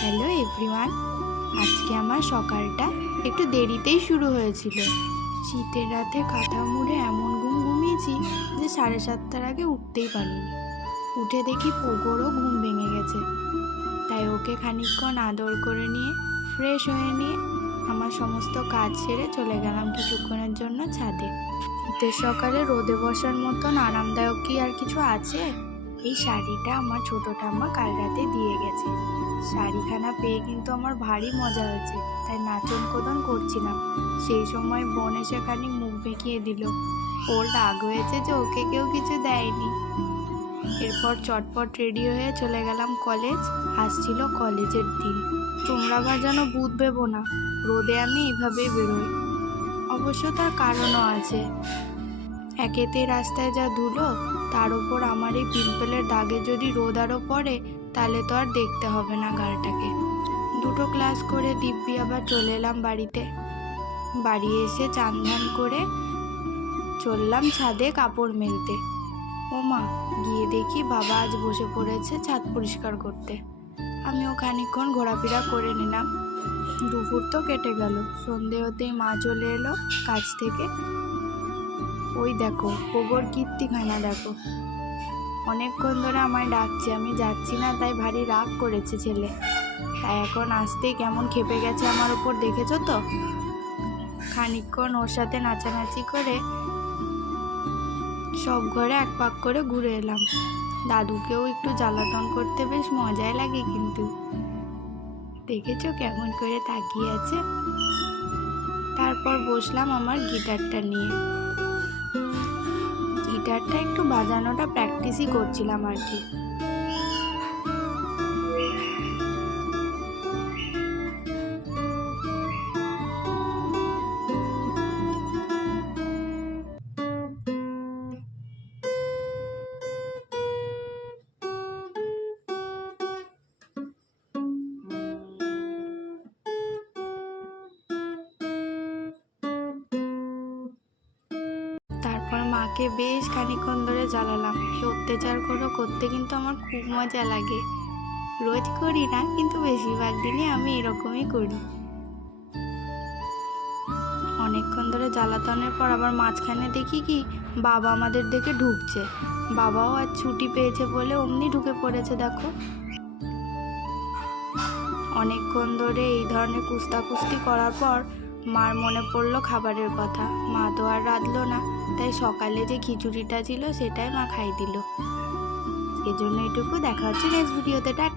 Hello everyone. আজকে আমার সকালটা একটু দেরিতেই শুরু হয়েছিল। শীতের রাতে কাঁথা মুড়ে এমন ঘুমিয়েছি যে 7:30টার আগে উঠতেই পারিনি। উঠে দেখি পোগোরও ঘুম ভেঙে গেছে, তাই ওকে খানিকক্ষণ আদর করে নিয়ে ফ্রেশ হয়ে নিয়ে আমার সমস্ত কাজ সেরে চলে গেলাম কিছুক্ষণের জন্য ছাদে। শীতের সকালে রোদে বসার মতন আরামদায়ক কি আর কিছু আছে? এই শাড়িটা আমার ছোট ঠাম্মা কাল রাতে দিয়ে গেছে। শাড়িখানা পেয়ে কিন্তু আমার ভারী মজা হয়েছে, তাই নাচন কোদন করছিলাম। সেই সময় বোন এসে খানিক মুখ বেঁকিয়ে দিল। ওর রাগ হয়েছে যে ওকে কেউ কিছু দেয়নি। এরপর চটপট রেডি হয়ে চলে গেলাম কলেজ। আসছিল কলেজের দিন। তোমরা বা যেন ভূত ভেবো না, রোদে আমি এইভাবেই বেরোই। অবশ্য তার কারণও আছে। একেতে রাস্তায় যা ধুলো, তার উপর আমার এই পিম্পলের দাগে যদি রোদ আরও পড়ে, তাহলে তো আর দেখতে হবে না গালটাকে। দুটো ক্লাস করে দিব্যি আবার চলে এলাম বাড়িতে। বাড়ি এসে চান ধান করে চললাম ছাদে কাপড় মেলতে। ও মা, গিয়ে দেখি বাবা আজ বসে পড়েছে ছাদ পরিষ্কার করতে। আমিও খানিকক্ষণ ঘোরাফেরা করে নিলাম। দুপুর তো কেটে গেল। সন্ধে হতেই মা চলে এলো কাজ থেকে। ওই দেখো পোগোর কীর্তিখানা দেখো। অনেকক্ষণ ধরে আমায় ডাকছে, আমি যাচ্ছি না, তাই ভারী রাগ করেছে ছেলে। তাই এখন আসতেই কেমন খেপে গেছে আমার ওপর, দেখেছো তো? খানিকক্ষণ ওর সাথে নাচানাচি করে সব ঘরে এক পাক করে ঘুরে এলাম। দাদুকেও একটু জ্বালাতন করতে বেশ মজাই লাগে কিন্তু। দেখেছো কেমন করে তাকিয়ে আছে? তারপর বসলাম আমার গিটারটা নিয়ে। গিটারটা একটু বাজানোটা প্র্যাকটিসই করছিলাম আর কি। তারপর মাকে বেশ খানিকক্ষণ ধরে জ্বালালাম। এই অত্যাচারগুলো করতে কিন্তু আমার খুব মজা লাগে। রোজ করি না, কিন্তু বেশিরভাগ দিনই আমি এরকমই করি। অনেকক্ষণ ধরে জ্বালাতনের পর আবার মাঝখানে দেখি কি বাবা আমাদের দেখে ঢুকছে। বাবাও আজ ছুটি পেয়েছে বলে অমনি ঢুকে পড়েছে দেখো। অনেকক্ষণ ধরে এই ধরনের কুস্তাকুস্তি করার পর মার মনে পড়লো খাবারের কথা। মা তো আর রাঁধলো না, তাই সকালে যে খিচুড়িটা ছিল সেটাই মা খাই দিল। এজন্য এটুকু। দেখা হচ্ছে নেক্সট ভিডিওতে। টাটা।